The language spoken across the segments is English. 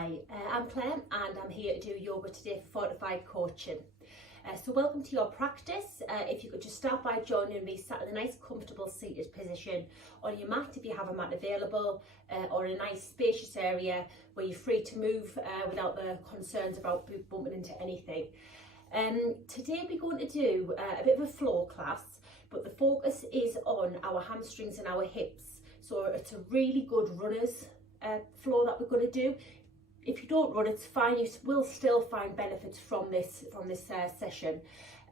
Hi, I'm Claire and I'm here to do yoga today for Fortified Coaching. So welcome to your practice. If you could just start by joining me sat in a nice comfortable seated position on your mat if you have a mat available, or in a nice spacious area where you're free to move without the concerns about bumping into anything. Today we're going to do a bit of a floor class, but the focus is on our hamstrings and our hips. So it's a really good runner's floor that we're going to do. If you don't run, it's fine. You will still find benefits from this session.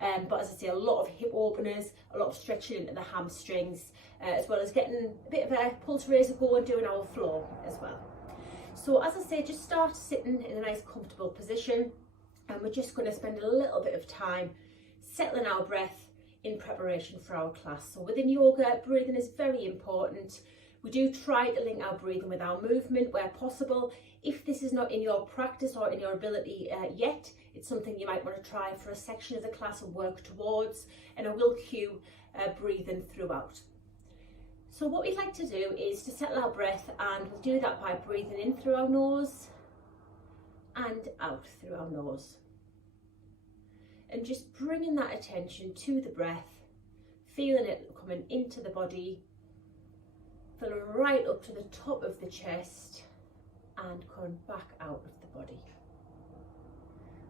But as I say, a lot of hip openers, a lot of stretching into the hamstrings, as well as getting a bit of a pulse raiser going, doing our floor as well. So as I say, just start sitting in a nice comfortable position, and we're just going to spend a little bit of time settling our breath in preparation for our class. So within yoga, breathing is very important. We do try to link our breathing with our movement where possible. If this is not in your practice or in your ability yet, it's something you might want to try for a section of the class and work towards, and I will cue breathing throughout. So what we'd like to do is to settle our breath, and we'll do that by breathing in through our nose and out through our nose. And just bringing that attention to the breath, feeling it coming into the body, filling right up to the top of the chest and coming back out of the body.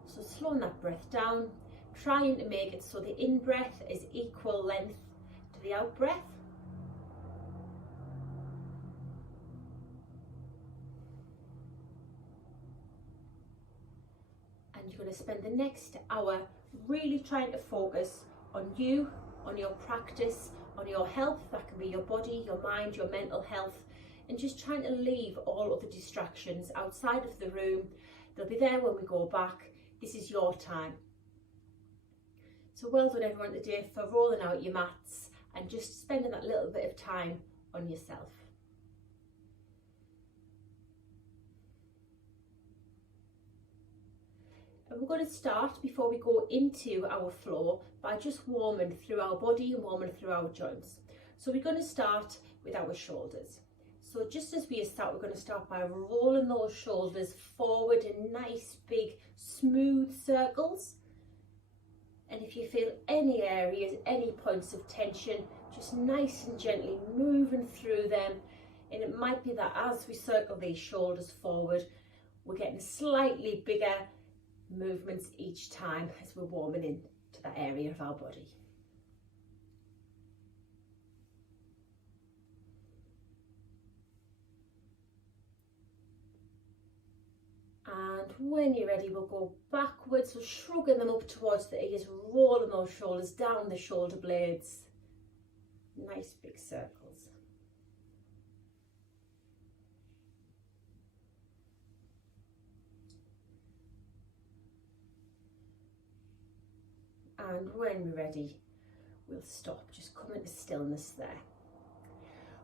So slowing that breath down, trying to make it so the in-breath is equal length to the out-breath. And you're going to spend the next hour really trying to focus on you, on your practice, on your health. That can be your body, your mind, your mental health, and just trying to leave all other distractions outside of the room. They'll be there when we go back. This is your time. So well done everyone today for rolling out your mats and just spending that little bit of time on yourself. And we're going to start, before we go into our floor, by just warming through our body and warming through our joints. So we're going to start with our shoulders. So just as we start, we're going to start by rolling those shoulders forward in nice big smooth circles. And if you feel any areas, any points of tension, just nice and gently moving through them. And it might be that as we circle these shoulders forward, we're getting slightly bigger movements each time as we're warming in to that area of our body. And when you're ready, we'll go backwards, so shrugging them up towards the ears, rolling those shoulders down the shoulder blades. Nice big circles. And when we're ready, we'll stop, just come into stillness there.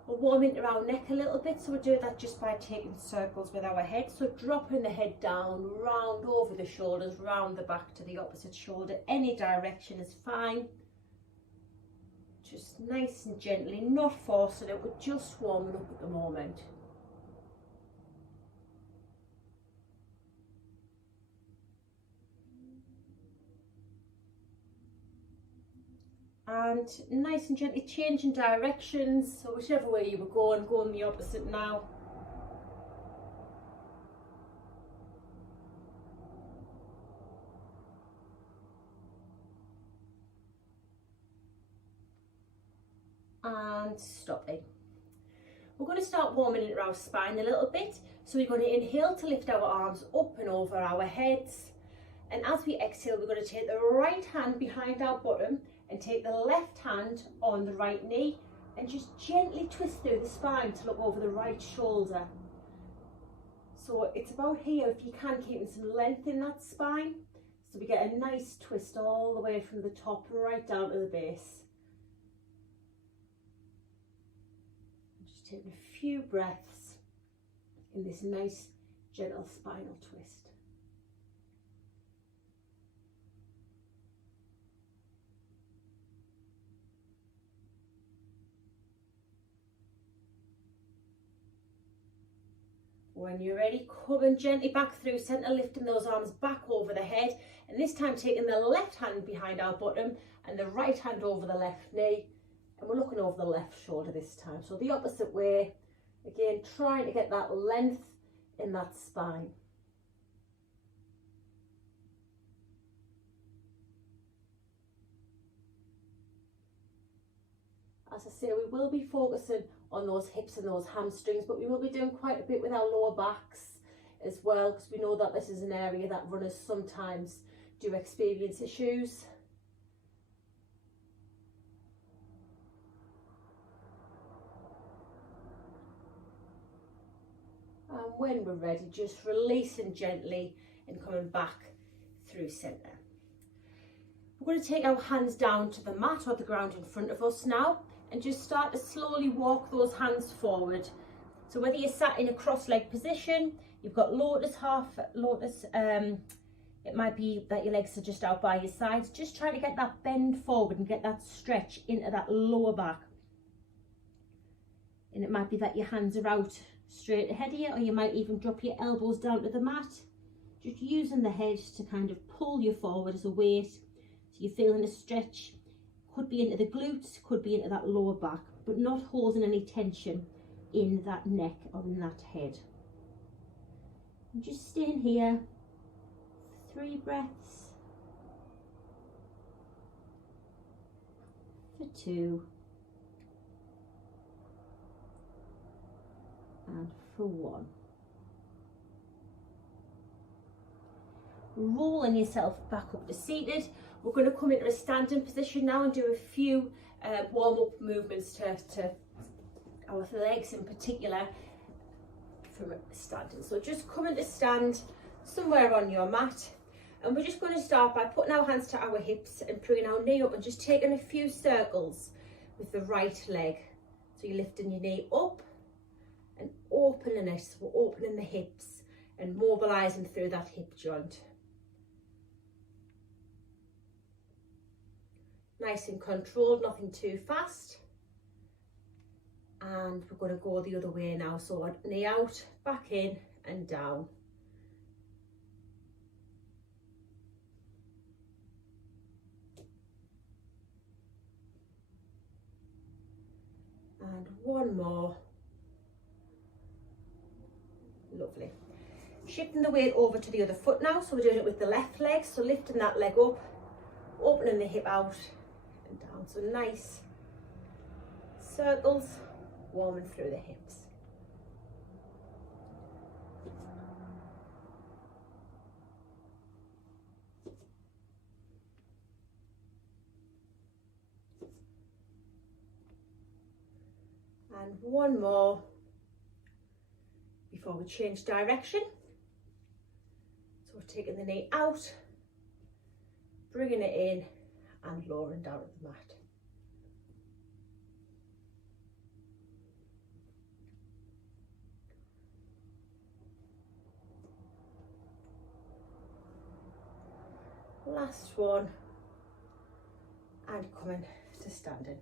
We'll warm into our neck a little bit, so we'll do that just by taking circles with our head. So dropping the head down, round over the shoulders, round the back to the opposite shoulder. Any direction is fine. Just nice and gently, not forcing it, we're just warming up at the moment. And nice and gently changing directions, so whichever way you were going, go in the opposite now. And stopping. We're going to start warming into our spine a little bit, so we're going to inhale to lift our arms up and over our heads, and as we exhale, we're going to take the right hand behind our bottom and take the left hand on the right knee and just gently twist through the spine to look over the right shoulder. So it's about here, if you can, keeping some length in that spine, so we get a nice twist all the way from the top right down to the base. Just taking a few breaths in this nice gentle spinal twist. When you're ready, coming gently back through centre, lifting those arms back over the head, and this time taking the left hand behind our bottom and the right hand over the left knee, and we're looking over the left shoulder this time. So the opposite way, again, trying to get that length in that spine. As I say, we will be focusing on those hips and those hamstrings, but we will be doing quite a bit with our lower backs as well, because we know that this is an area that runners sometimes do experience issues. And when we're ready, just releasing gently and coming back through centre. We're going to take our hands down to the mat or the ground in front of us now, and just start to slowly walk those hands forward. So whether you're sat in a cross-leg position, you've got lotus, half lotus, it might be that your legs are just out by your sides, just trying to get that bend forward and get that stretch into that lower back. And it might be that your hands are out straight ahead of you, or you might even drop your elbows down to the mat, just using the head to kind of pull you forward as a weight. So you're feeling a stretch. Could be into the glutes, could be into that lower back, but not holding any tension in that neck or in that head. And just staying here, 3 breaths, for 2, and for 1. Rolling yourself back up to seated. We're going to come into a standing position now and do a few warm-up movements to our legs in particular from standing. So just come into stand somewhere on your mat, and we're just going to start by putting our hands to our hips and bringing our knee up and just taking a few circles with the right leg. So you're lifting your knee up and opening it. So we're opening the hips and mobilising through that hip joint. Nice and controlled, nothing too fast. And we're going to go the other way now. So knee out, back in and down. And one more. Lovely. Shifting the weight over to the other foot now. So we're doing it with the left leg. So lifting that leg up, opening the hip out and down. So nice circles, warming through the hips. And one more before we change direction. So we're taking the knee out, bringing it in and lowering down at the mat. Last one, and coming to standing.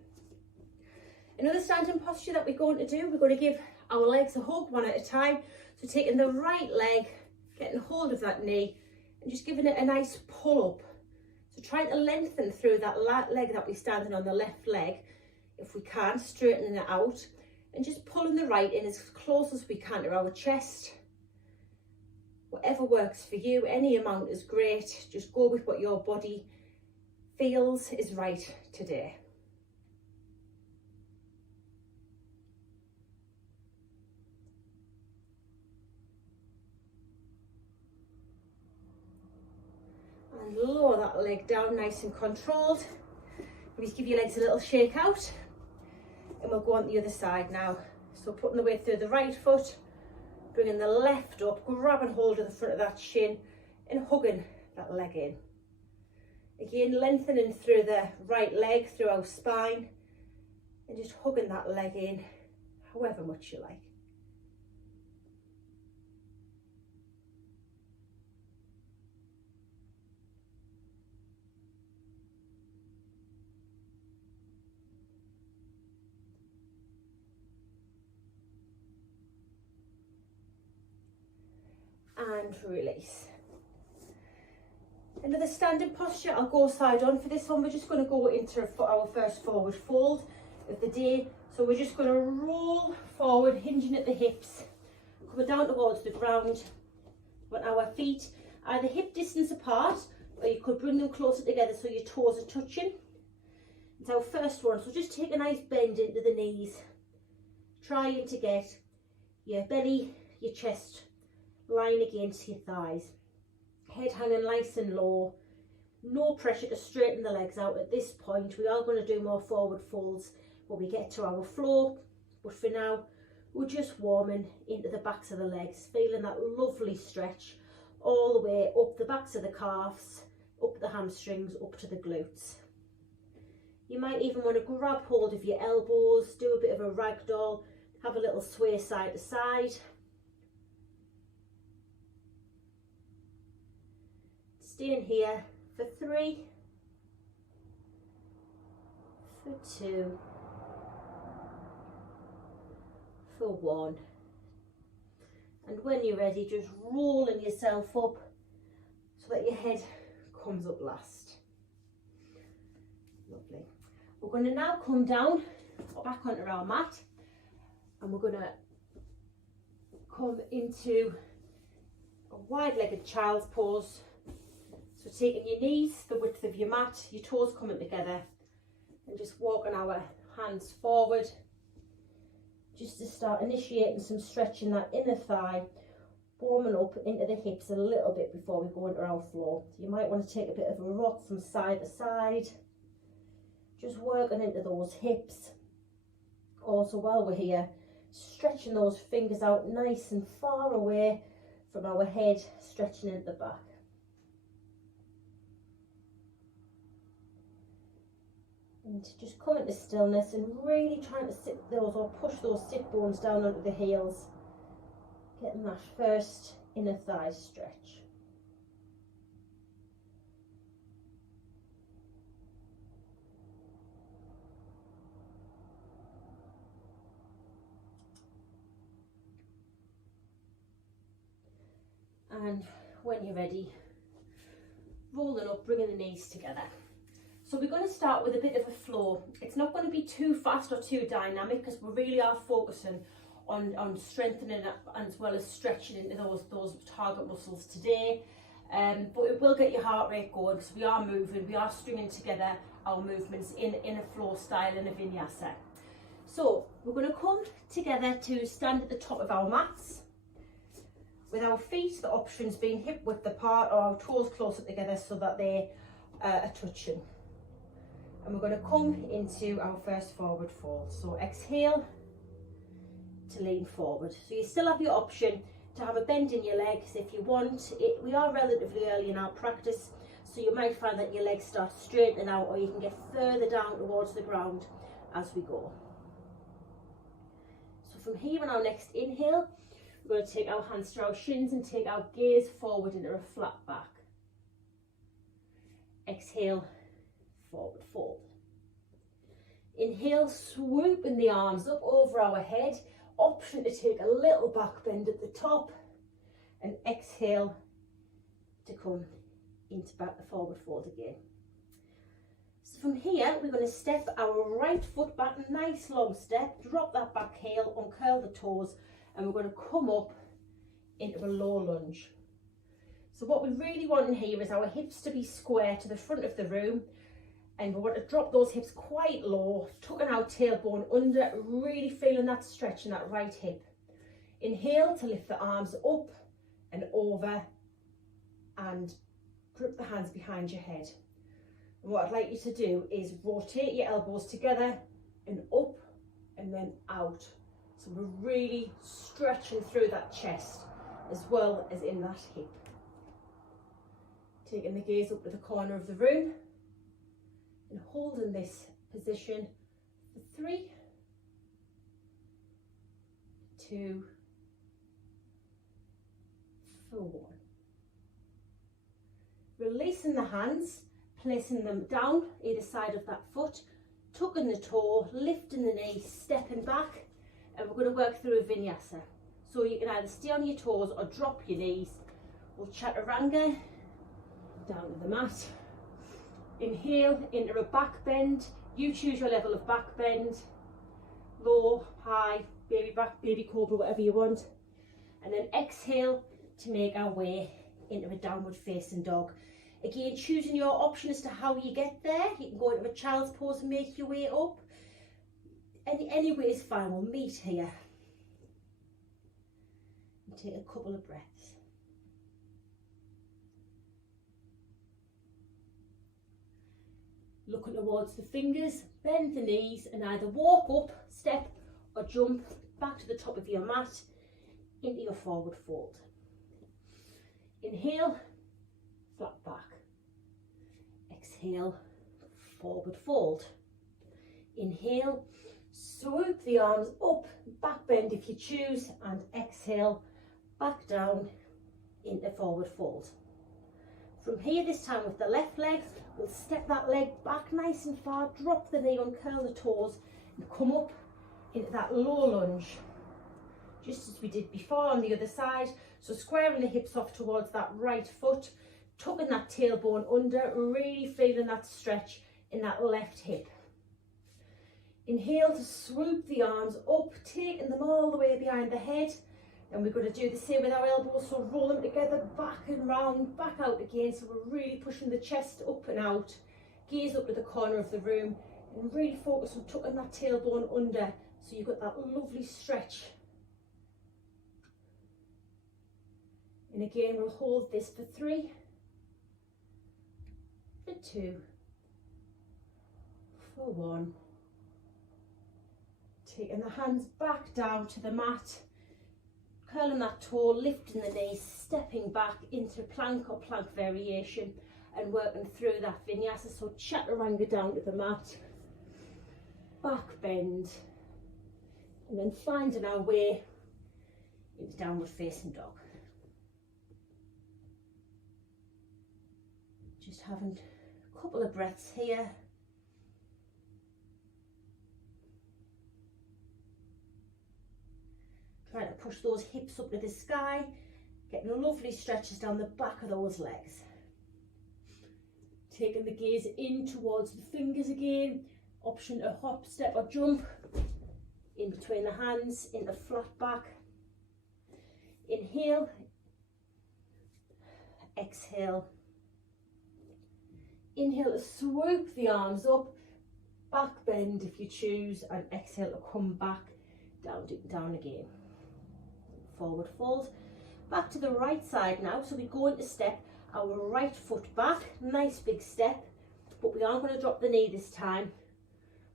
Another standing posture that we're going to do, we're going to give our legs a hug one at a time. So taking the right leg, getting hold of that knee and just giving it a nice pull up. So trying to lengthen through that leg that we're standing on, the left leg, if we can, straightening it out and just pulling the right in as close as we can to our chest. Whatever works for you, any amount is great. Just go with what your body feels is right today. And lower that leg down nice and controlled. Just give your legs a little shake out, and we'll go on the other side now. So putting the weight through the right foot, bringing the left up, grabbing hold of the front of that shin and hugging that leg in. Again, lengthening through the right leg, through our spine, and just hugging that leg in however much you like. and release. Another standing posture. I'll go side on for this one. We're just going to go into our first forward fold of the day. So we're just going to roll forward, hinging at the hips, coming down towards the ground. Want our feet either hip distance apart, or you could bring them closer together so your toes are touching. It's our first one, so just take a nice bend into the knees, trying to get your belly, your chest lying against your thighs. Head hanging nice and low, no pressure to straighten the legs out at this point. We are going to do more forward folds when we get to our floor, but for now we're just warming into the backs of the legs, feeling that lovely stretch all the way up the backs of the calves, up the hamstrings, up to the glutes. You might even want to grab hold of your elbows, do a bit of a ragdoll, have a little sway side to side. Stay in here for 3, for 2, for 1. And when you're ready, just rolling yourself up so that your head comes up last. Lovely. We're going to now come down back onto our mat, and we're going to come into a wide-legged child's pose. So taking your knees the width of your mat, your toes coming together, and just walking our hands forward, just to start initiating some stretching that inner thigh, warming up into the hips a little bit before we go into our floor. So you might want to take a bit of a rock from side to side, just working into those hips. Also, while we're here, stretching those fingers out nice and far away from our head, stretching into the back. And just come into stillness and really trying to sit those or push those sit bones down onto the heels, getting that first inner thigh stretch. And when you're ready, rolling up, bringing the knees together. So we're going to start with a bit of a flow. It's not going to be too fast or too dynamic, because we really are focusing on strengthening as well as stretching into those target muscles today. But it will get your heart rate going, because we are moving, we are stringing together our movements in a flow style, in a vinyasa. So we're going to come together to stand at the top of our mats, with our feet, the options being hip width apart or our toes closer together so that they are touching. And we're going to come into our first forward fold. So exhale to lean forward. So you still have your option to have a bend in your legs if you want. We are relatively early in our practice, so you might find that your legs start straightening out, or you can get further down towards the ground as we go. So from here, on our next inhale, we're going to take our hands to our shins and take our gaze forward into a flat back. Exhale, forward fold. Inhale, swooping the arms up over our head. Option to take a little back bend at the top. And exhale to come into back the forward fold again. So from here, we're going to step our right foot back, nice long step, drop that back heel, uncurl the toes, and we're going to come up into a low lunge. So what we really want in here is our hips to be square to the front of the room, and we want to drop those hips quite low, tucking our tailbone under, really feeling that stretch in that right hip. Inhale to lift the arms up and over, and grip the hands behind your head. And what I'd like you to do is rotate your elbows together and up and then out. So we're really stretching through that chest as well as in that hip. Taking the gaze up to the corner of the room and holding this position for 3, 2, for 1. Releasing the hands, placing them down either side of that foot, tucking the toe, lifting the knee, stepping back, and we're going to work through a vinyasa. So you can either stay on your toes or drop your knees, We'll chaturanga down to the mat. Inhale into a back bend. You choose your level of back bend, low, high, baby back, baby cobra, whatever you want. And then exhale to make our way into a downward facing dog. Again, choosing your option as to how you get there. You can go into a child's pose and make your way up. Any way is fine. We'll meet here. And take a couple of breaths. Looking towards the fingers, bend the knees and either walk up, step or jump back to the top of your mat into your forward fold. Inhale, flat back. Exhale, forward fold. Inhale, swoop the arms up, back bend if you choose, and exhale, back down into forward fold. From here, this time with the left leg, we'll step that leg back nice and far, drop the knee, uncurl the toes, and come up into that low lunge, just as we did before on the other side. So squaring the hips off towards that right foot, tucking that tailbone under, really feeling that stretch in that left hip. Inhale to swoop the arms up, taking them all the way behind the head. And we're going to do the same with our elbows, so roll them together, back and round, back out again. So we're really pushing the chest up and out, gaze up to the corner of the room, and really focus on tucking that tailbone under, so you've got that lovely stretch. And again, we'll hold this for 3, for 2, for 1. Taking the hands back down to the mat. Curling that toe, lifting the knees, stepping back into plank or plank variation and working through that vinyasa. So chaturanga down to the mat, back bend, and then finding our way into downward facing dog. Just having a couple of breaths here. Trying to push those hips up to the sky, getting lovely stretches down the back of those legs. Taking the gaze in towards the fingers again, option to hop, step or jump, in between the hands, into flat back. Inhale, exhale. Inhale to swoop the arms up, back bend if you choose, and exhale to come back, down again. Forward fold, back to the right side now. So we go into step, our right foot back, nice big step, but we aren't going to drop the knee this time.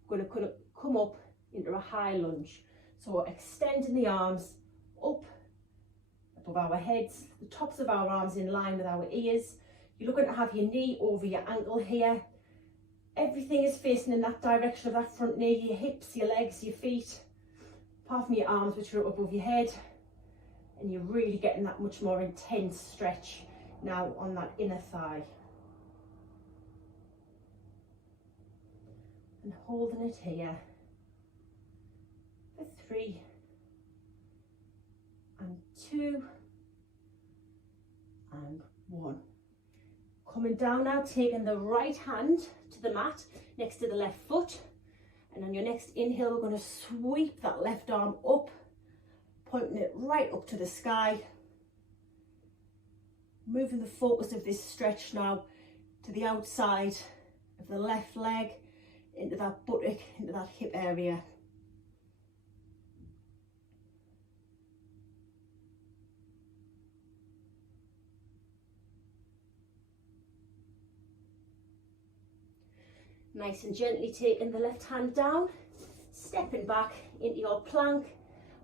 We're going to come up into a high lunge. So extending the arms up above our heads, the tops of our arms in line with our ears. You're looking to have your knee over your ankle here. Everything is facing in that direction of that front knee, your hips, your legs, your feet, apart from your arms, which are up above your head. And you're really getting that much more intense stretch now on that inner thigh. And holding it here for 3, and 2, and 1. Coming down now, taking the right hand to the mat next to the left foot. And on your next inhale, we're going to sweep that left arm up, pointing it right up to the sky. Moving the focus of this stretch now to the outside of the left leg, into that buttock, into that hip area. Nice and gently taking the left hand down, stepping back into your plank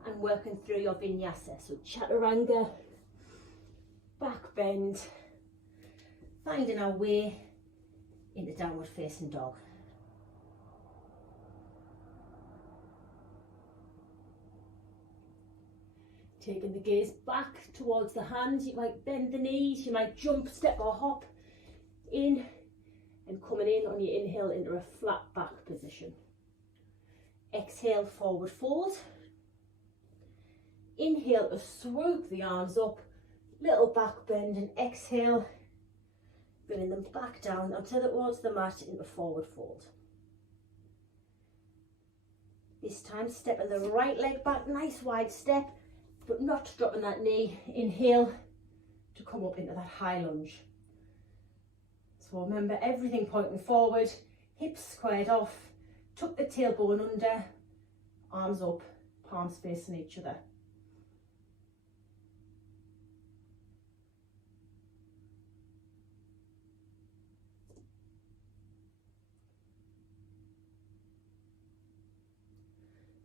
and working through your vinyasa. So chaturanga, back bend, finding our way into downward facing dog. Taking the gaze back towards the hands, you might bend the knees, you might jump, step or hop in, and coming in on your inhale into a flat back position. Exhale, forward fold. Inhale to swoop the arms up, little back bend and exhale, bringing them back down onto towards the mat into forward fold. This time stepping the right leg back, nice wide step, but not dropping that knee. Inhale to come up into that high lunge. So remember, everything pointing forward, hips squared off, tuck the tailbone under, arms up, palms facing each other.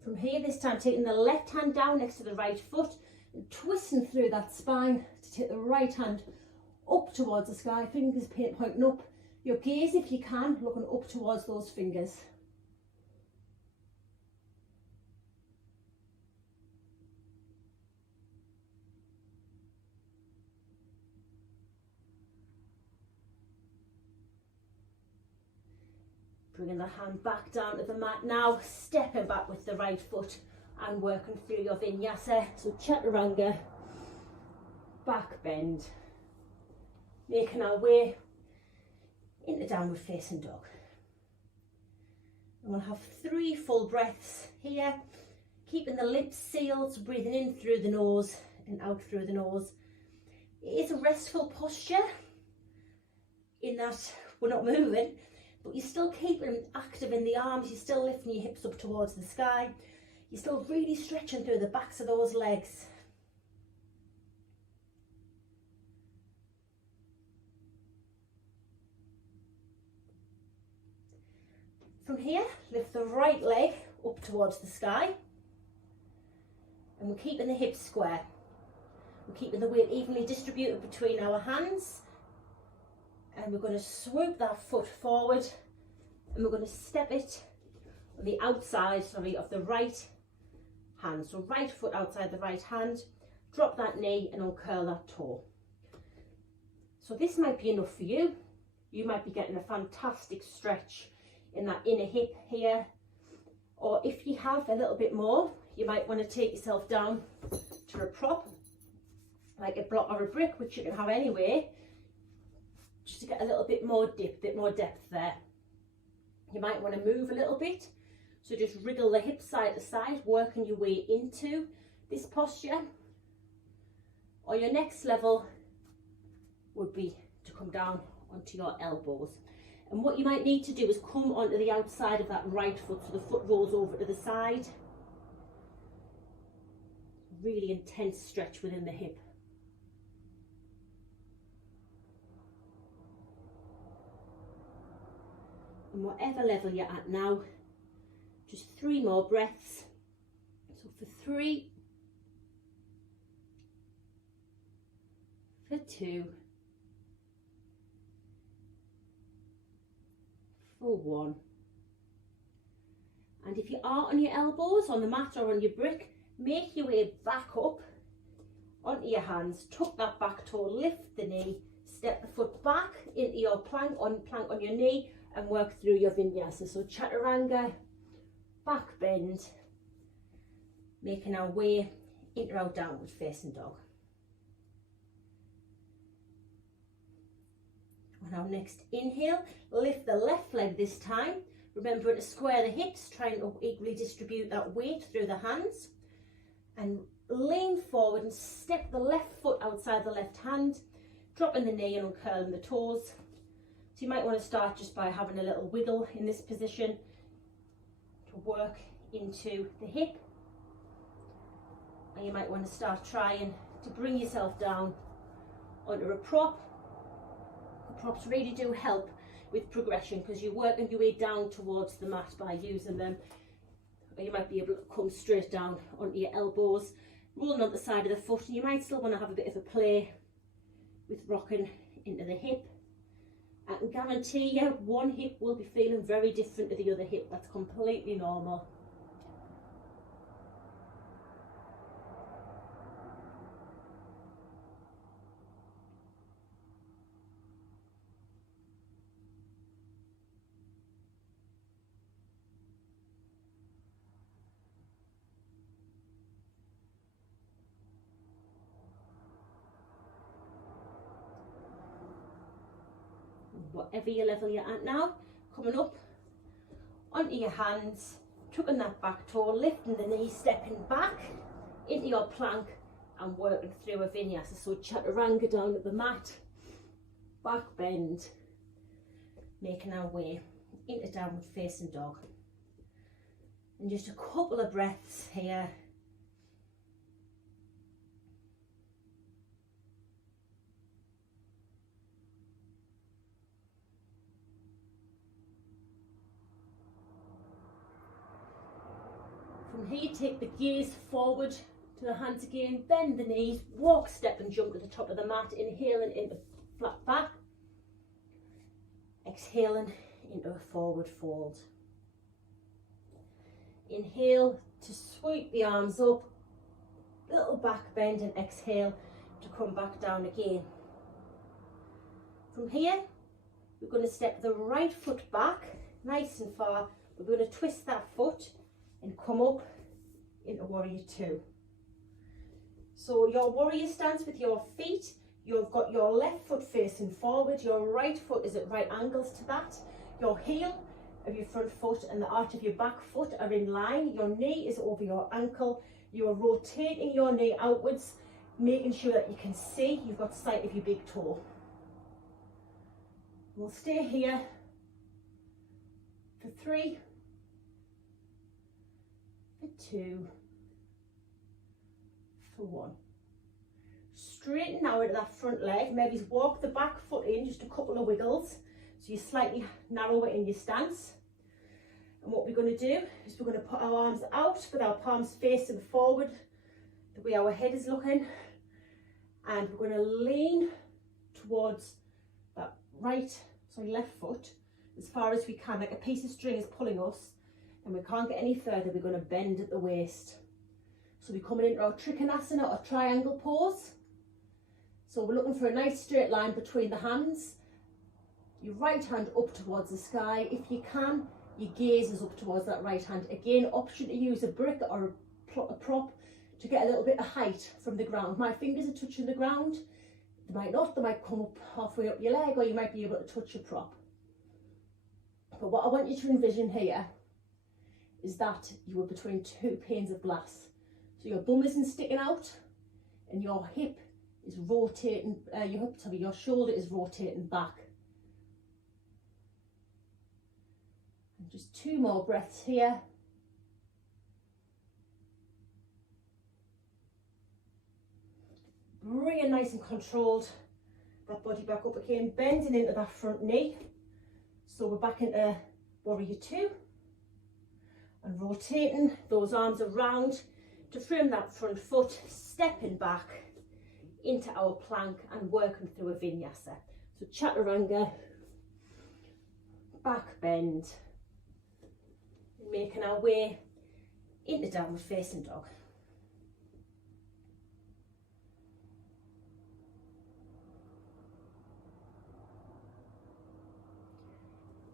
From here, this time taking the left hand down next to the right foot and twisting through that spine to take the right hand up towards the sky, fingers pointing up. Your gaze, if you can, looking up towards those fingers. Bringing the hand back down to the mat now, stepping back with the right foot and working through your vinyasa. So chaturanga, back bend, making our way into downward facing dog. And we'll have 3 full breaths here, keeping the lips sealed, so breathing in through the nose and out through the nose. It is a restful posture in that we're not moving, but you're still keeping them active in the arms, you're still lifting your hips up towards the sky, you're still really stretching through the backs of those legs. From here, lift the right leg up towards the sky, and we're keeping the hips square. We're keeping the weight evenly distributed between our hands, and we're going to swoop that foot forward, and we're going to step it on the outside, of the right hand. So right foot outside the right hand, drop that knee and uncurl that toe. So this might be enough for you. You might be getting a fantastic stretch in that inner hip here, or if you have a little bit more, you might want to take yourself down to a prop, like a block or a brick, which you can have anyway, just to get a little bit more depth there. You might want to move a little bit, so just wriggle the hips side to side, working your way into this posture. Or your next level would be to come down onto your elbows. And what you might need to do is come onto the outside of that right foot, so the foot rolls over to the side. Really intense stretch within the hip. And whatever level you're at now, just 3 more breaths. So for 3, for 2, for 1. And if you are on your elbows on the mat or on your brick, make your way back up onto your hands, tuck that back toe, lift the knee, step the foot back into your plank on your knee, and work through your vinyasa. So chaturanga, back bend, making our way into our downward facing dog. On our next inhale, lift the left leg this time, remembering to square the hips, trying to equally distribute that weight through the hands, and lean forward and step the left foot outside the left hand, dropping the knee and uncurling the toes. So you might want to start just by having a little wiggle in this position to work into the hip, and you might want to start trying to bring yourself down onto a prop. Props really do help with progression because you're working your way down towards the mat by using them. Or you might be able to come straight down onto your elbows, rolling on the side of the foot, and you might still want to have a bit of a play with rocking into the hip. I can guarantee you one hip will be feeling very different to the other hip. That's completely normal. whatever your level you're at now. Coming up onto your hands, tucking that back toe, lifting the knee, stepping back into your plank and working through a vinyasa. So chaturanga down at the mat, back bend, making our way into downward facing dog. And just a couple of breaths here. From here, take the gaze forward to the hands again, bend the knees, walk, step and jump to the top of the mat, inhaling into flat back, exhaling into a forward fold. Inhale to sweep the arms up, little back bend, and exhale to come back down again. From here, we're going to step the right foot back nice and far. We're going to twist that foot and come up into warrior two. So your warrior stance with your feet, you've got your left foot facing forward, your right foot is at right angles to that, your heel of your front foot and the arch of your back foot are in line, your knee is over your ankle, you are rotating your knee outwards, making sure that you can see you've got sight of your big toe. We'll stay here for 3, for 2, for 1. Straighten now into that front leg, maybe walk the back foot in, just a couple of wiggles, so you slightly narrow it in your stance. And what we're going to do is we're going to put our arms out with our palms facing forward, the way our head is looking, and we're going to lean towards that left foot as far as we can, like a piece of string is pulling us, and we can't get any further. We're going to bend at the waist. So we're coming into our Trikonasana or triangle pose. So we're looking for a nice straight line between the hands. Your right hand up towards the sky. If you can, your gaze is up towards that right hand. Again, option to use a brick or a prop to get a little bit of height from the ground. My fingers are touching the ground. They might not, they might come up halfway up your leg, or you might be able to touch a prop. But what I want you to envision here is that you are between 2 panes of glass. So your bum isn't sticking out and your hip is rotating, your shoulder is rotating back. And just 2 more breaths here. Bring it nice and controlled, that body back up again, bending into that front knee. So we're back into warrior two and rotating those arms around to frame that front foot, stepping back into our plank and working through a vinyasa. So chaturanga, back bend, making our way into downward facing dog.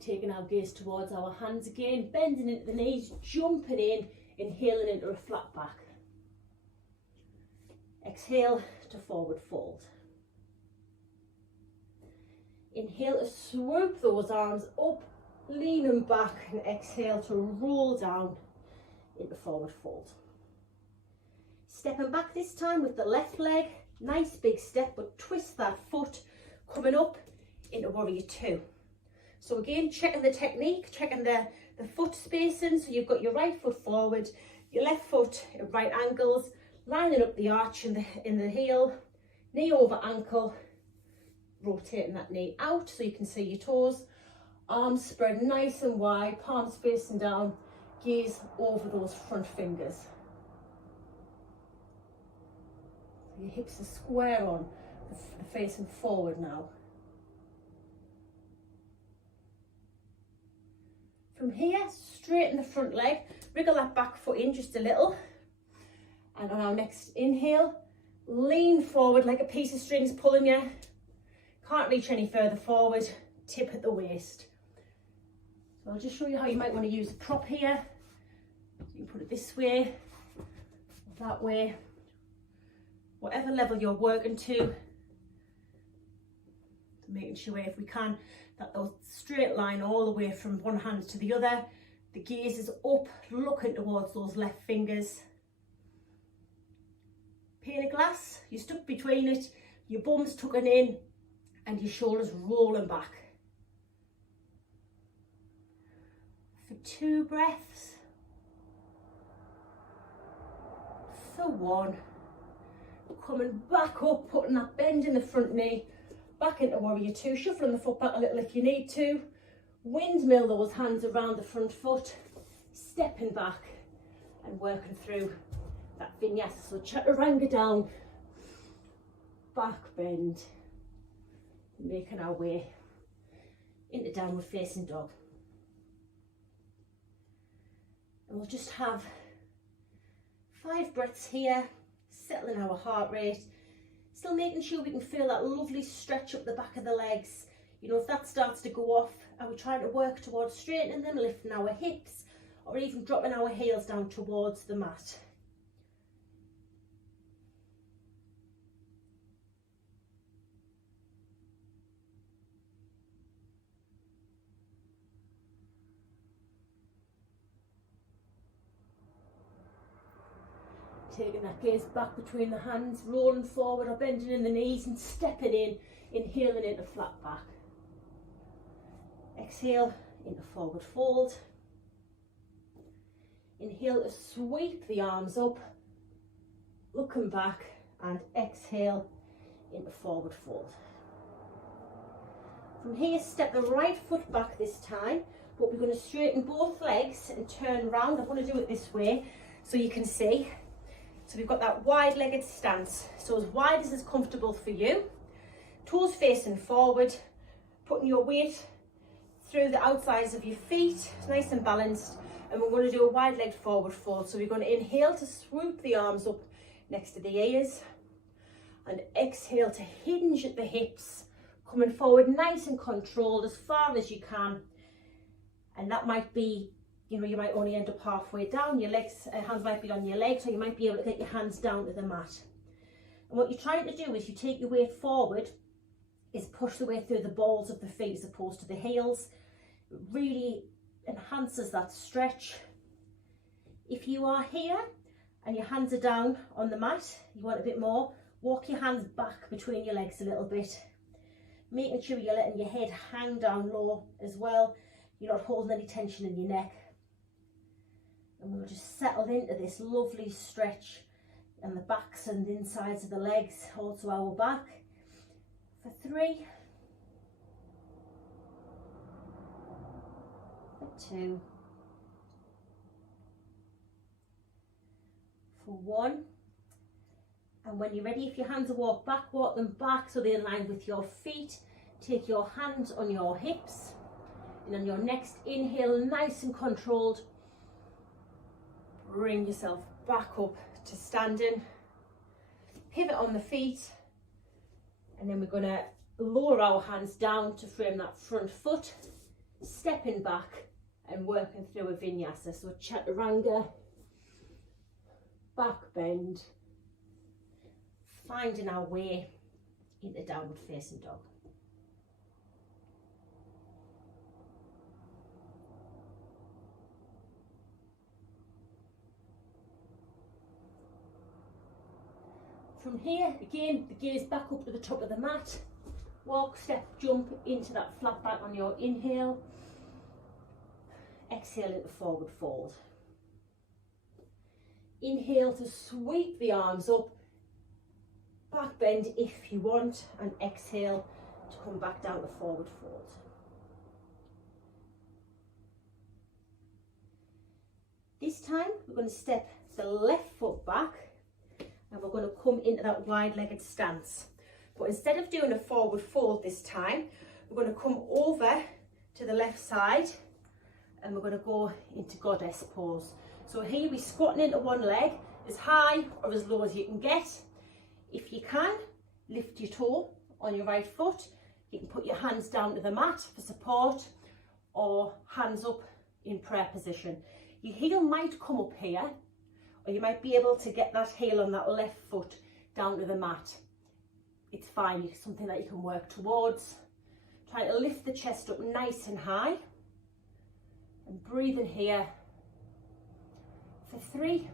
Taking our gaze towards our hands again, bending into the knees, jumping in, inhaling into a flat back. Exhale to forward fold. Inhale to swoop those arms up, leaning back, and exhale to roll down into forward fold. Stepping back this time with the left leg, nice big step, but twist that foot, coming up into warrior two. So again, checking the technique, checking the foot spacing. So you've got your right foot forward, your left foot at right angles, lining up the arch in the heel, knee over ankle, rotating that knee out so you can see your toes, arms spread nice and wide, palms facing down, gaze over those front fingers. Your hips are square on, facing forward now. From here, straighten the front leg, wriggle that back foot in just a little. And on our next inhale, lean forward like a piece of string's pulling you. Can't reach any further forward, tip at the waist. So I'll just show you how you might want to use a prop here. You can put it this way, that way, whatever level you're working to. Making sure if we can that straight line all the way from one hand to the other. The gaze is up, looking towards those left fingers. Pane of glass, you're stuck between it, your bum's tucking in and your shoulders rolling back. For 2 breaths. For 1. Coming back up, putting that bend in the front knee, back into warrior 2, shuffling the foot back a little if you need to. Windmill those hands around the front foot, stepping back and working through that vinyasa. So chaturanga down, back bend, making our way into downward facing dog. And we'll just have 5 breaths here, settling our heart rate, still making sure we can feel that lovely stretch up the back of the legs. You know, if that starts to go off, are we trying to work towards straightening them, lifting our hips, or even dropping our heels down towards the mat? Taking that gaze back between the hands, rolling forward or bending in the knees and stepping in, inhaling into flat back. Exhale into forward fold. Inhale to sweep the arms up, looking back, and exhale into forward fold. From here, step the right foot back this time, but we're going to straighten both legs and turn round. I want to do it this way so you can see. So we've got that wide-legged stance, so as wide as is comfortable for you. Toes facing forward, putting your weight through the outsides of your feet, nice and balanced. And we're going to do a wide-legged forward fold. So we're going to inhale to swoop the arms up next to the ears, and exhale to hinge at the hips, coming forward nice and controlled as far as you can. And that might be, you know, you might only end up halfway down. Your legs, hands might be on your legs, or you might be able to get your hands down to the mat. And what you're trying to do is you take your weight forward, is push the way through the balls of the feet as opposed to the heels. It really enhances that stretch. If you are here and your hands are down on the mat, you want a bit more, walk your hands back between your legs a little bit, making sure you're letting your head hang down low as well. You're not holding any tension in your neck. And we'll just settle into this lovely stretch and the backs and insides of the legs, also our back. For 3, for 2, for 1. And when you're ready, if your hands are walk them back so they're in line with your feet. Take your hands on your hips, and on your next inhale, nice and controlled, bring yourself back up to standing. Pivot on the feet, and then we're going to lower our hands down to frame that front foot, stepping back and working through a vinyasa. So chaturanga, back bend, finding our way into downward facing dog. From here, again, the gaze back up to the top of the mat. Walk, step, jump into that flat back on your inhale. Exhale into forward fold. Inhale to sweep the arms up. Back bend if you want, and exhale to come back down to forward fold. This time, we're going to step the left foot back, and we're going to come into that wide-legged stance. But instead of doing a forward fold this time, we're going to come over to the left side, and we're going to go into goddess pose. So here we're squatting into one leg, as high or as low as you can get. If you can, lift your toe on your right foot. You can put your hands down to the mat for support, or hands up in prayer position. Your heel might come up here, or you might be able to get that heel on that left foot down to the mat. It's fine, it's something that you can work towards. Try to lift the chest up nice and high. And breathe in here for 3,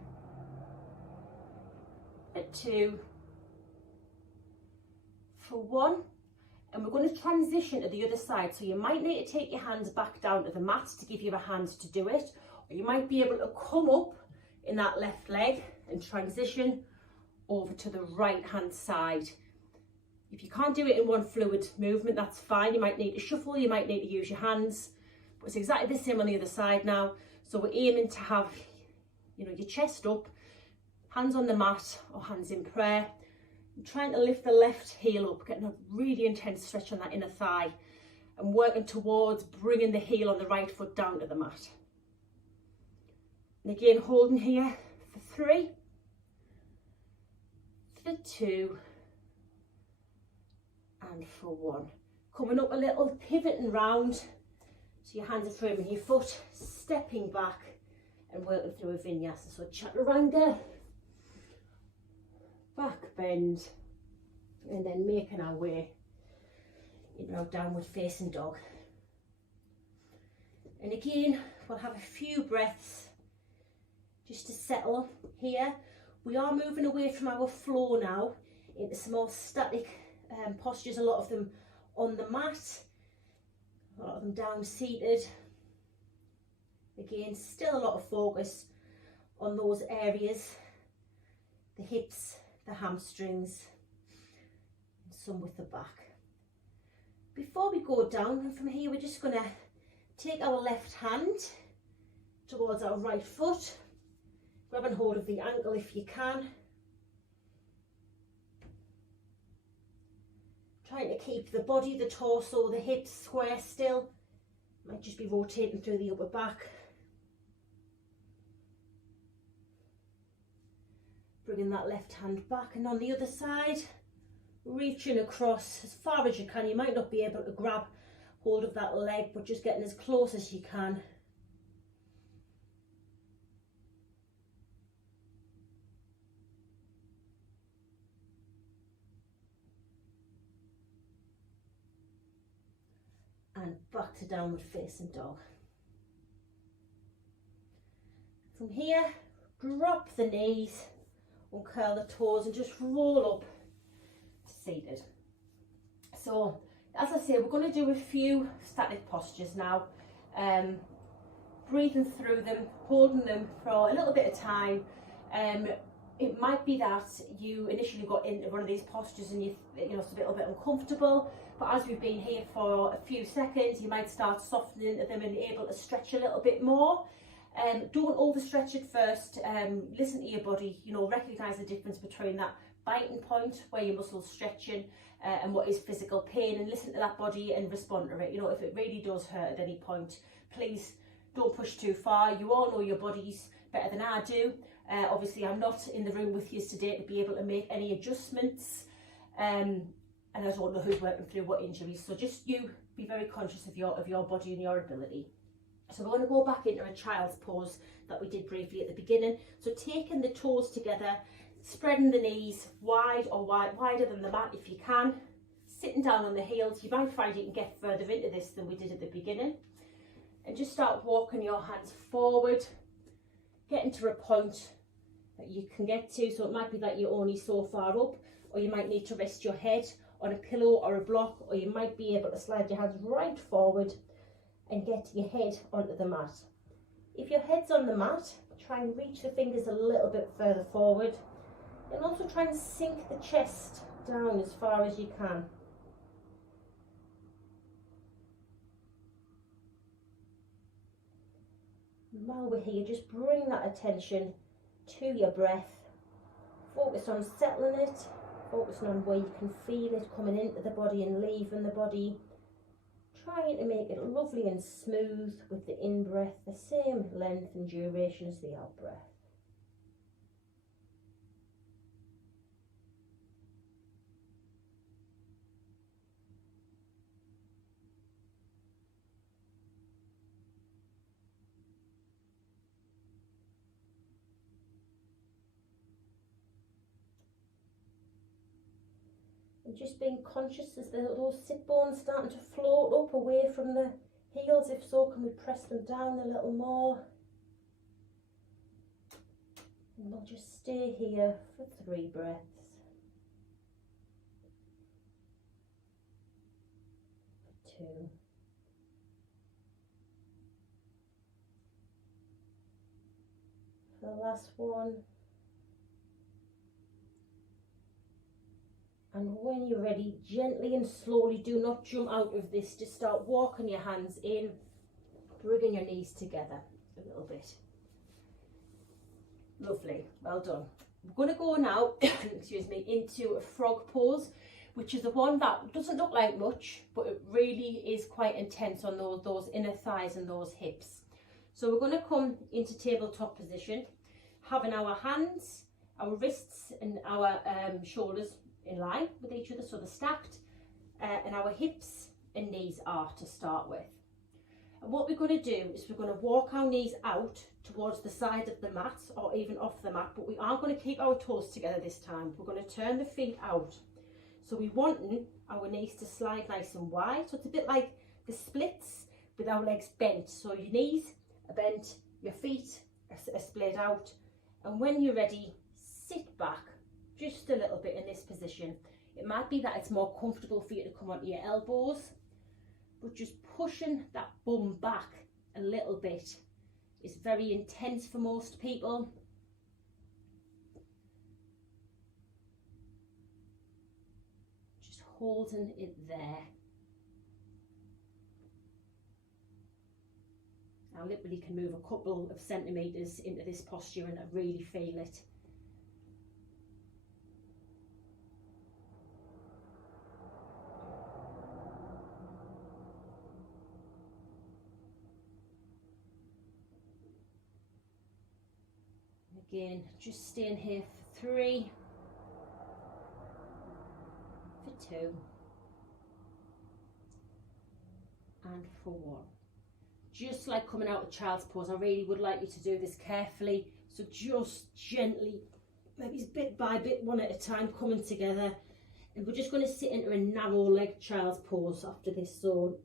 for 2, for 1. And we're going to transition to the other side. So you might need to take your hands back down to the mat to give you a hand to do it. Or you might be able to come up in that left leg and transition over to the right hand side. If you can't do it in one fluid movement, that's fine. You might need to shuffle, you might need to use your hands. But it's exactly the same on the other side now. So we're aiming to have, you know, your chest up, hands on the mat or hands in prayer. I'm trying to lift the left heel up, getting a really intense stretch on that inner thigh and working towards bringing the heel on the right foot down to the mat. And again, holding here for 3, for 2, and for 1. Coming up a little, pivoting round, so your hands are framing your foot, stepping back and working through a vinyasa. So chaturanga, back bend, and then making our way into our downward facing dog. And again, we'll have a few breaths just to settle here. We are moving away from our floor now into some more static postures, a lot of them on the mat, a lot of them down seated. Again, still a lot of focus on those areas, the hips, the hamstrings, and some with the back. Before we go down from here, we're just going to take our left hand towards our right foot, grabbing hold of the ankle if you can. Trying to keep the body, the torso, the hips square still. Might just be rotating through the upper back. Bringing that left hand back, and on the other side, reaching across as far as you can. You might not be able to grab hold of that leg, but just getting as close as you can. And back to downward facing dog. From here, drop the knees, uncurl the toes and just roll up seated. So as I say, we're going to do a few static postures now, breathing through them, holding them for a little bit of time. It might be that you initially got into one of these postures and it's a little bit uncomfortable, but as we've been here for a few seconds, you might start softening into them and able to stretch a little bit more. Don't overstretch at first. Listen to your body, recognise the difference between that biting point where your muscles stretching and what is physical pain, and listen to that body and respond to it. If it really does hurt at any point, please don't push too far. You all know your bodies better than I do. Obviously I'm not in the room with you today to be able to make any adjustments, and I don't know who's working through what injuries, so just you be very conscious of your body and your ability. So we're going to go back into a child's pose that we did briefly at the beginning. So taking the toes together, spreading the knees wide or wider than the mat if you can, sitting down on the heels. You might find you can get further into this than we did at the beginning, and just start walking your hands forward, getting to a point that you can get to. So it might be that you're only so far up, or you might need to rest your head on a pillow or a block, or you might be able to slide your hands right forward and get your head onto the mat. If your head's on the mat, try and reach the fingers a little bit further forward, and also try and sink the chest down as far as you can. And while we're here, just bring that attention to your breath. Focus on settling it, focusing on where you can feel it coming into the body and leaving the body. Trying to make it lovely and smooth with the in-breath, the same length and duration as the out-breath. And just being conscious as those sit bones starting to float up away from the heels. If so, can we press them down a little more? And we'll just stay here for 3 breaths. For 2. For the last one. And when you're ready, gently and slowly, do not jump out of this. Just start walking your hands in, bringing your knees together a little bit. Lovely, well done. We're going to go now, excuse me, into a frog pose, which is the one that doesn't look like much, but it really is quite intense on those inner thighs and those hips. So we're going to come into tabletop position, having our hands, our wrists and our shoulders in line with each other, so they're stacked, and our hips and knees are to start with. And what we're going to do is we're going to walk our knees out towards the side of the mat or even off the mat, but we aren't going to keep our toes together this time. We're going to turn the feet out. So we want our knees to slide nice and wide. So it's a bit like the splits with our legs bent. So your knees are bent, your feet are splayed out. And when you're ready, sit back just a little bit in this position. It might be that it's more comfortable for you to come onto your elbows, but just pushing that bum back a little bit is very intense for most people. Just holding it there. I literally can move a couple of centimetres into this posture and I really feel it. Again, just staying here for 3, for 2, and for 1. Just like coming out of child's pose, I really would like you to do this carefully. So just gently, maybe bit by bit, one at a time, coming together. And we're just going to sit into a narrow leg child's pose after this. So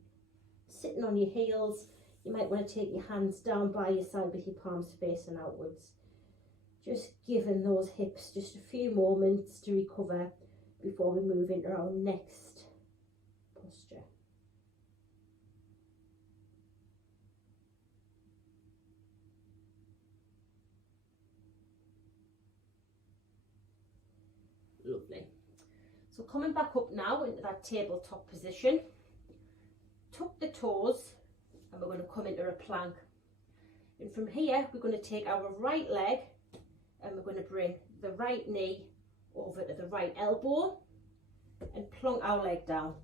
sitting on your heels, you might want to take your hands down by your side with your palms facing outwards. Just giving those hips just a few moments to recover before we move into our next posture. Lovely. So coming back up now into that tabletop position, tuck the toes and we're going to come into a plank. And from here, we're going to take our right leg and we're going to bring the right knee over to the right elbow and plonk our leg down.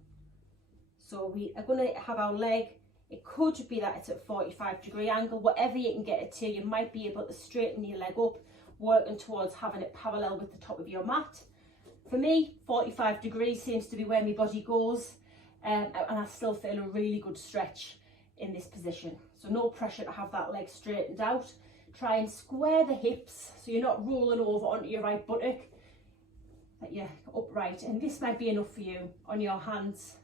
So we are going to have our leg, it could be that it's at a 45-degree angle, whatever you can get it to. You might be able to straighten your leg up, working towards having it parallel with the top of your mat. For me, 45 degrees seems to be where my body goes, and I still feel a really good stretch in this position. So no pressure to have that leg straightened out. Try and square the hips so you're not rolling over onto your right buttock, that you're upright. And this might be enough for you on your hands.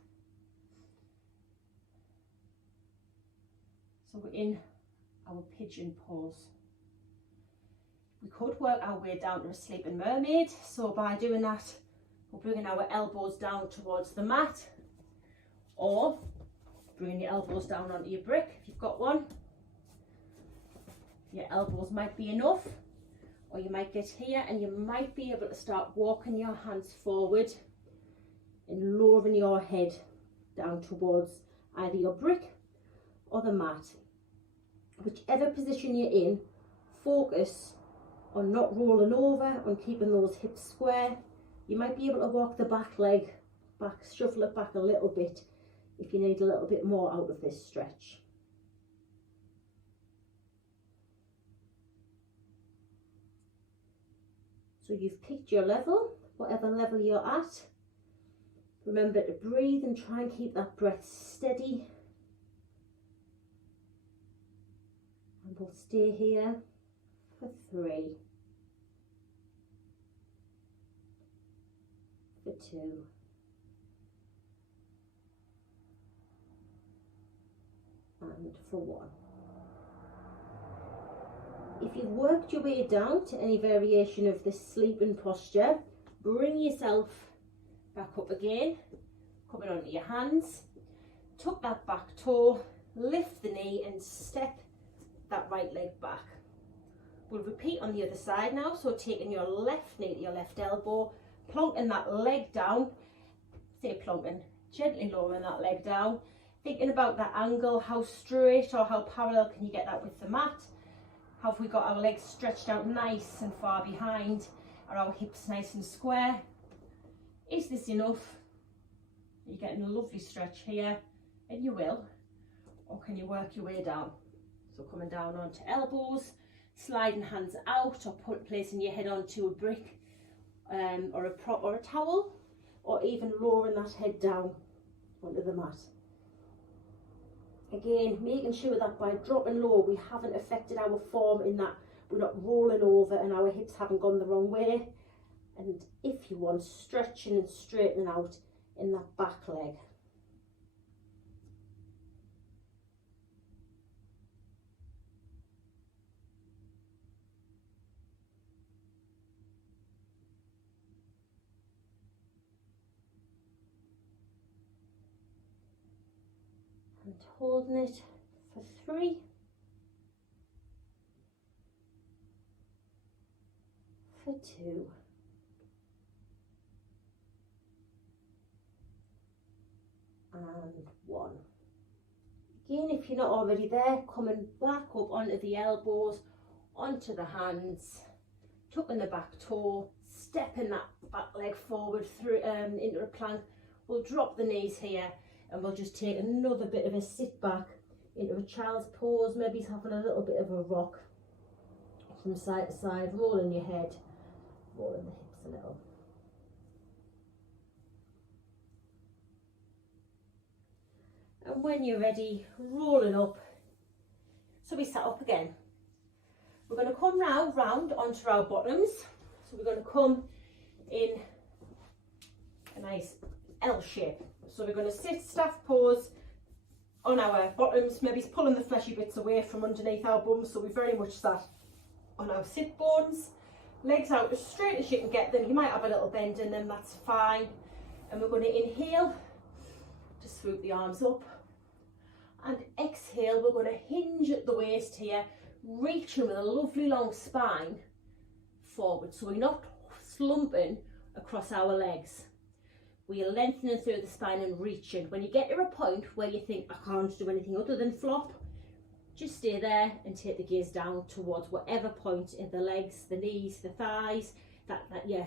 So we're in our pigeon pose. We could work our way down to a sleeping mermaid. So by doing that, we're bringing our elbows down towards the mat, or bringing your elbows down onto your brick if you've got one. Your elbows might be enough, or you might get here and you might be able to start walking your hands forward and lowering your head down towards either your brick or the mat. Whichever position you're in, focus on not rolling over, on keeping those hips square. You might be able to walk the back leg back, shuffle it back a little bit if you need a little bit more out of this stretch. So you've picked your level, whatever level you're at. Remember to breathe and try and keep that breath steady. And we'll stay here for 3, for 2, and for 1. If you've worked your way down to any variation of this sleeping posture, bring yourself back up again, coming onto your hands, tuck that back toe, lift the knee and step that right leg back. We'll repeat on the other side now, so taking your left knee to your left elbow, plonking that leg down, say plonking, gently lowering that leg down, thinking about that angle, how straight or how parallel can you get that with the mat. Have we got our legs stretched out nice and far behind? Are our hips nice and square? Is this enough? Are you getting a lovely stretch here? And you will. Or can you work your way down? So coming down onto elbows, sliding hands out, or placing your head onto a brick or a prop or a towel, or even lowering that head down onto the mat. Again, making sure that by dropping low, we haven't affected our form in that we're not rolling over and our hips haven't gone the wrong way. And if you want, stretching and straightening out in that back leg. And holding it for 3, for 2, and 1. Again, if you're not already there, coming back up onto the elbows, onto the hands, tucking the back toe, stepping that back leg forward through into a plank. We'll drop the knees here and we'll just take another bit of a sit back into a child's pose, maybe having a little bit of a rock from side to side, rolling your head, rolling the hips a little. And when you're ready, rolling up. So we sat up again. We're going to come round onto our bottoms. So we're going to come in a nice L shape. So we're going to sit staff pose on our bottoms, maybe pulling the fleshy bits away from underneath our bums, so we very much sat on our sit bones. Legs out as straight as you can get them. You might have a little bend in them, that's fine. And we're going to inhale, just swoop the arms up. And exhale, we're going to hinge at the waist here, reaching with a lovely long spine forward. So we're not slumping across our legs. We are lengthening through the spine and reaching. When you get to a point where you think, I can't do anything other than flop, just stay there and take the gaze down towards whatever point in the legs, the knees, the thighs, that you're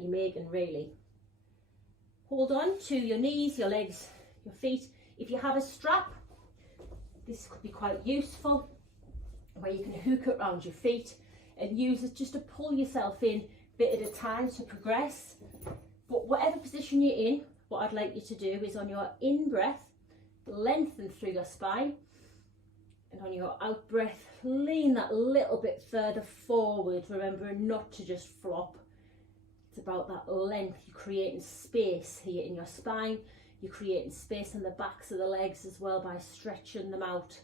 making really. Hold on to your knees, your legs, your feet. If you have a strap, this could be quite useful, where you can hook it around your feet and use it just to pull yourself in bit at a time to progress. But whatever position you're in, what I'd like you to do is on your in breath, lengthen through your spine, and on your out breath, lean that little bit further forward, remembering not to just flop. It's about that length. You're creating space here in your spine. You're creating space in the backs of the legs as well by stretching them out.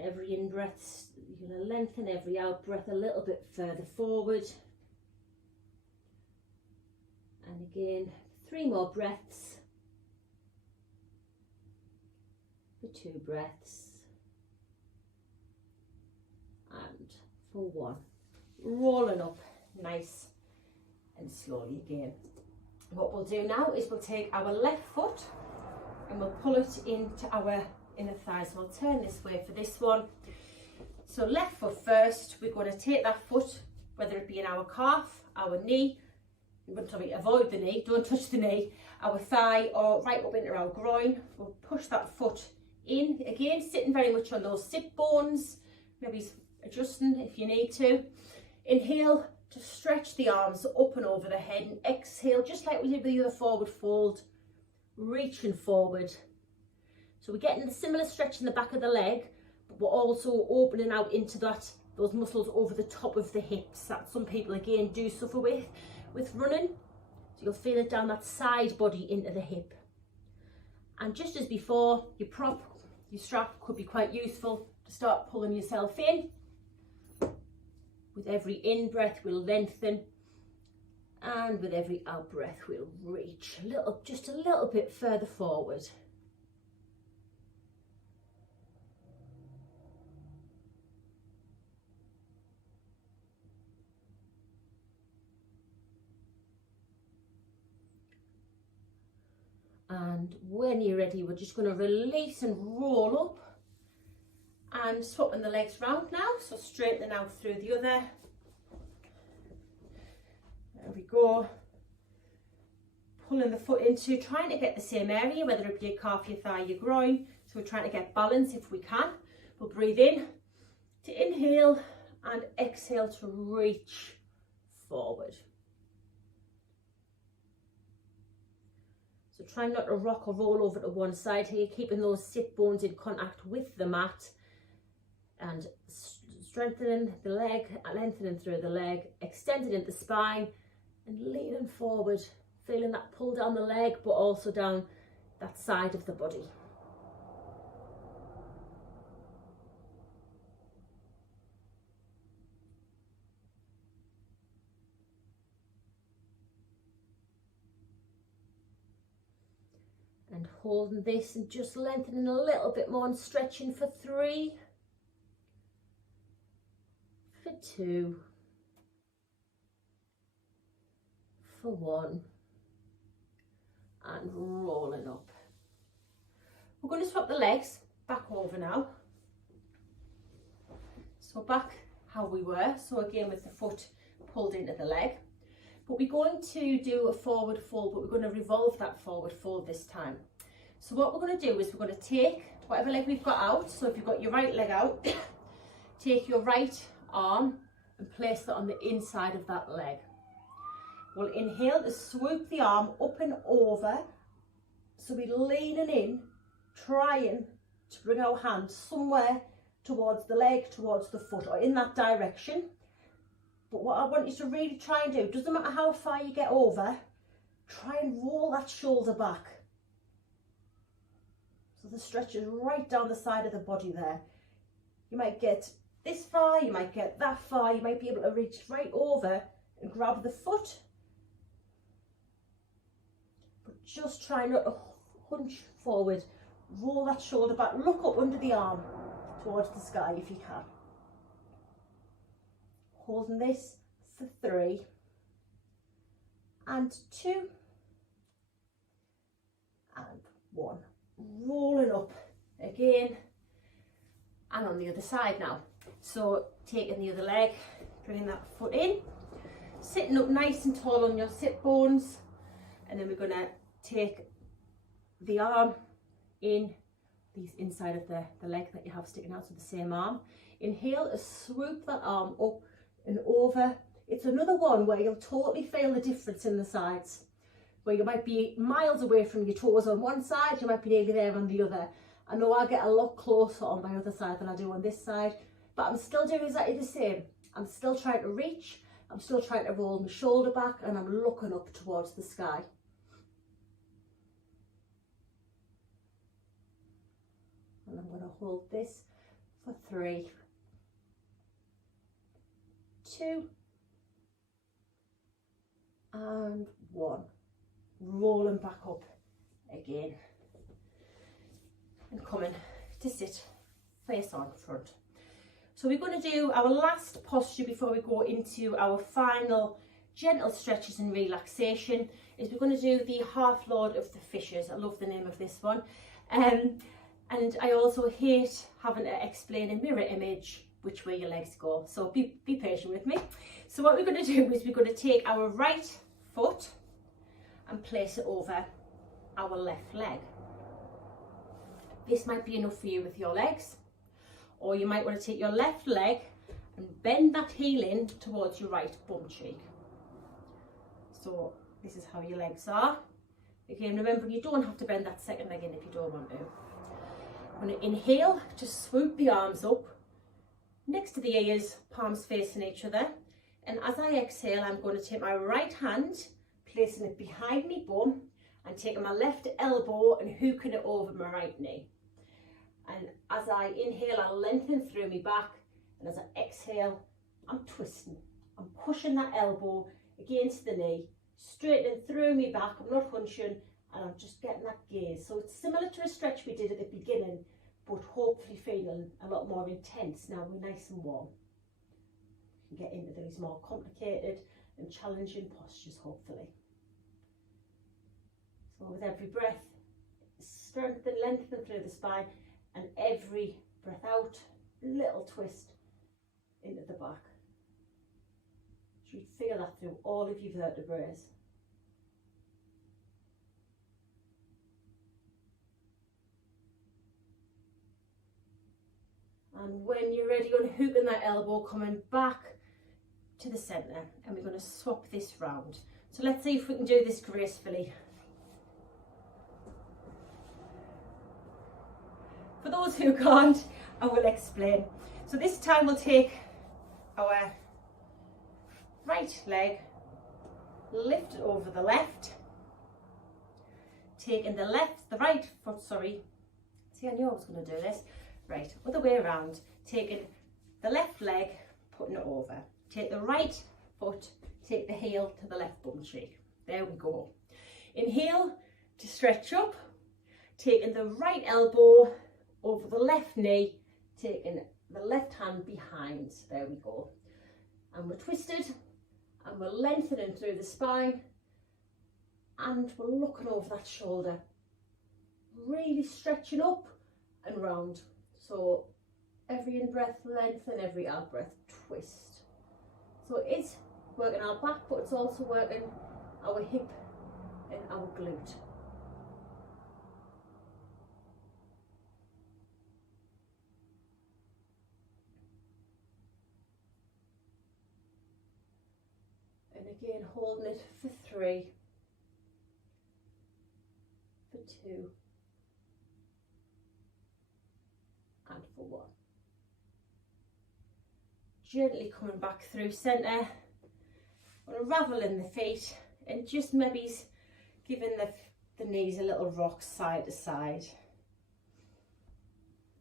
Every in breath, you're going to lengthen, every out breath a little bit further forward. And again, 3 more breaths. For 2 breaths. And for 1. Rolling up nice and slowly again. What we'll do now is we'll take our left foot and we'll pull it into our inner thighs. We'll turn this way for this one. So left foot first, we're going to take that foot, whether it be in our calf, our knee, avoid the knee, don't touch the knee, our thigh, or right up into our groin. We'll push that foot in, again sitting very much on those sit bones, maybe adjusting if you need to. Inhale to stretch the arms up and over the head, and exhale just like we did with the other forward fold, reaching forward. So we're getting the similar stretch in the back of the leg, but we're also opening out into those muscles over the top of the hips that some people again do suffer with running. So you'll feel it down that side body into the hip. And just as before, your prop, your strap could be quite useful to start pulling yourself in. With every in-breath, we'll lengthen. And with every out-breath, we'll reach just a little bit further forward. And when you're ready, we're just going to release and roll up and swapping the legs round now. So straightening out through the other. There we go. Pulling the foot into, trying to get the same area, whether it be your calf, your thigh, your groin. So we're trying to get balance if we can. We'll breathe in to inhale and exhale to reach forward. So try not to rock or roll over to one side here, keeping those sit bones in contact with the mat and strengthening the leg, lengthening through the leg, extending into the spine and leaning forward, feeling that pull down the leg but also down that side of the body. And holding this and just lengthening a little bit more and stretching for 3, for 2, for 1, and rolling up. We're going to swap the legs back over now. So back how we were. So again with the foot pulled into the leg. But we're going to do a forward fold, but we're going to revolve that forward fold this time. So what we're going to do is we're going to take whatever leg we've got out. So if you've got your right leg out, take your right arm and place that on the inside of that leg. We'll inhale to swoop the arm up and over. So we're leaning in, trying to bring our hand somewhere towards the leg, towards the foot, or in that direction. But what I want you to really try and do, doesn't matter how far you get over, try and roll that shoulder back. So the stretch is right down the side of the body there. You might get this far, you might get that far, you might be able to reach right over and grab the foot. But just try not to hunch forward, roll that shoulder back, look up under the arm towards the sky if you can. Holding this for 3 and 2 and 1. Rolling up again and on the other side now. So taking the other leg, bringing that foot in, sitting up nice and tall on your sit bones, and then we're going to take the arm in these inside of the leg that you have sticking out of the same arm. Inhale to swoop that arm up and over. It's another one where you'll totally feel the difference in the sides, where you might be miles away from your toes on one side, you might be nearly there on the other. I know I get a lot closer on my other side than I do on this side, but I'm still doing exactly the same. I'm still trying to reach, I'm still trying to roll my shoulder back, and I'm looking up towards the sky. And I'm going to hold this for 3, 2 and 1. Rolling back up again and coming to sit face on front. So we're going to do our last posture before we go into our final gentle stretches and relaxation. Is we're going to do the half lord of the fishes. I love the name of this one. And I also hate having to explain in mirror image which way your legs go, so be patient with me. So what we're going to do is we're going to take our right foot and place it over our left leg. This might be enough for you with your legs, or you might want to take your left leg and bend that heel in towards your right bum cheek. So this is how your legs are. Again, remember, you don't have to bend that second leg in if you don't want to. I'm going to inhale, just swoop the arms up next to the ears, palms facing each other. And as I exhale, I'm going to take my right hand, placing it behind my bum, and taking my left elbow and hooking it over my right knee. And as I inhale, I'll lengthen through my back. And as I exhale, I'm twisting. I'm pushing that elbow against the knee, straightening through my back. I'm not hunching, and I'm just getting that gaze. So it's similar to a stretch we did at the beginning, but hopefully feeling a lot more intense now we're nice and warm. You can get into these more complicated and challenging postures, hopefully. So with every breath, strengthen, lengthen through the spine, and every breath out, little twist into the back. You should feel that through all of your vertebrae. And when you're ready, unhooking that elbow, coming back to the centre, and we're going to swap this round. So let's see if we can do this gracefully. For those who can't, I will explain. So this time we'll take our right leg, lift it over the left, taking the right foot, sorry. See, I knew I was going to do this. Right, other way around, taking the left leg, putting it over. Take the right foot, take the heel to the left bum cheek. There we go. Inhale to stretch up, taking the right elbow over the left knee, taking the left hand behind. There we go. And we're twisted, and we're lengthening through the spine, and we're looking over that shoulder. Really stretching up and round. So every in-breath lengthen, every out-breath twist. So it's working our back, but it's also working our hip and our glute. And again, holding it for 3, for 2, and for 1. Gently coming back through centre, unraveling the feet, and just maybe giving the knees a little rock side to side.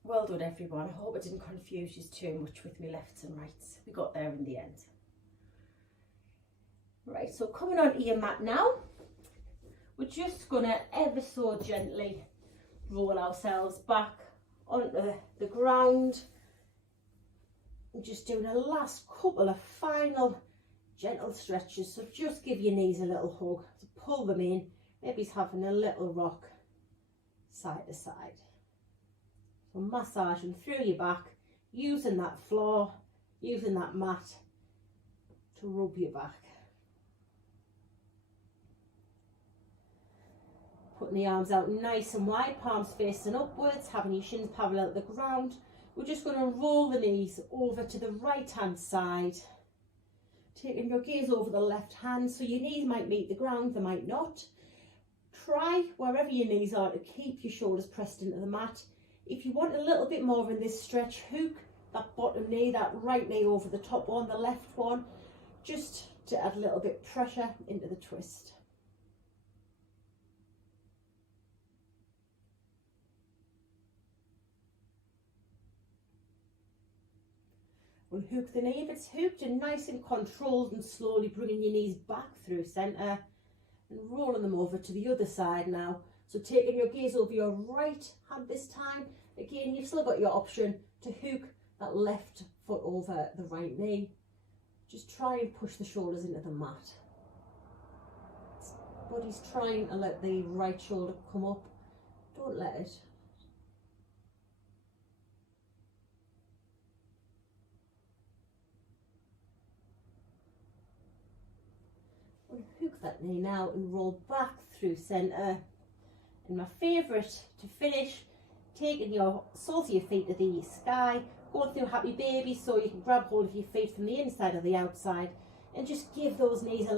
Well done everyone. I hope I didn't confuse you too much with me lefts and rights. We got there in the end. Right, so coming onto your mat now, we're just going to ever so gently roll ourselves back onto the ground. We're just doing a last couple of final gentle stretches. So just give your knees a little hug to pull them in. Maybe it's having a little rock side to side. So massaging through your back, using that floor, using that mat to rub your back. Putting the arms out nice and wide, palms facing upwards, having your shins parallel to the ground. We're just going to roll the knees over to the right hand side. Taking your gaze over the left hand, so your knees might meet the ground, they might not. Try, wherever your knees are, to keep your shoulders pressed into the mat. If you want a little bit more in this stretch, hook that bottom knee, that right knee over the top one, the left one, just to add a little bit of pressure into the twist. Unhook the knee if it's hooked, and nice and controlled and slowly bringing your knees back through centre and rolling them over to the other side now. So taking your gaze over your right hand this time. Again, you've still got your option to hook that left foot over the right knee. Just try and push the shoulders into the mat. Body's trying to let the right shoulder come up. Don't let it. Hook that knee now and roll back through centre. And my favourite to finish, taking your soles of your feet to the sky, going through happy baby, so you can grab hold of your feet from the inside or the outside and just give those knees a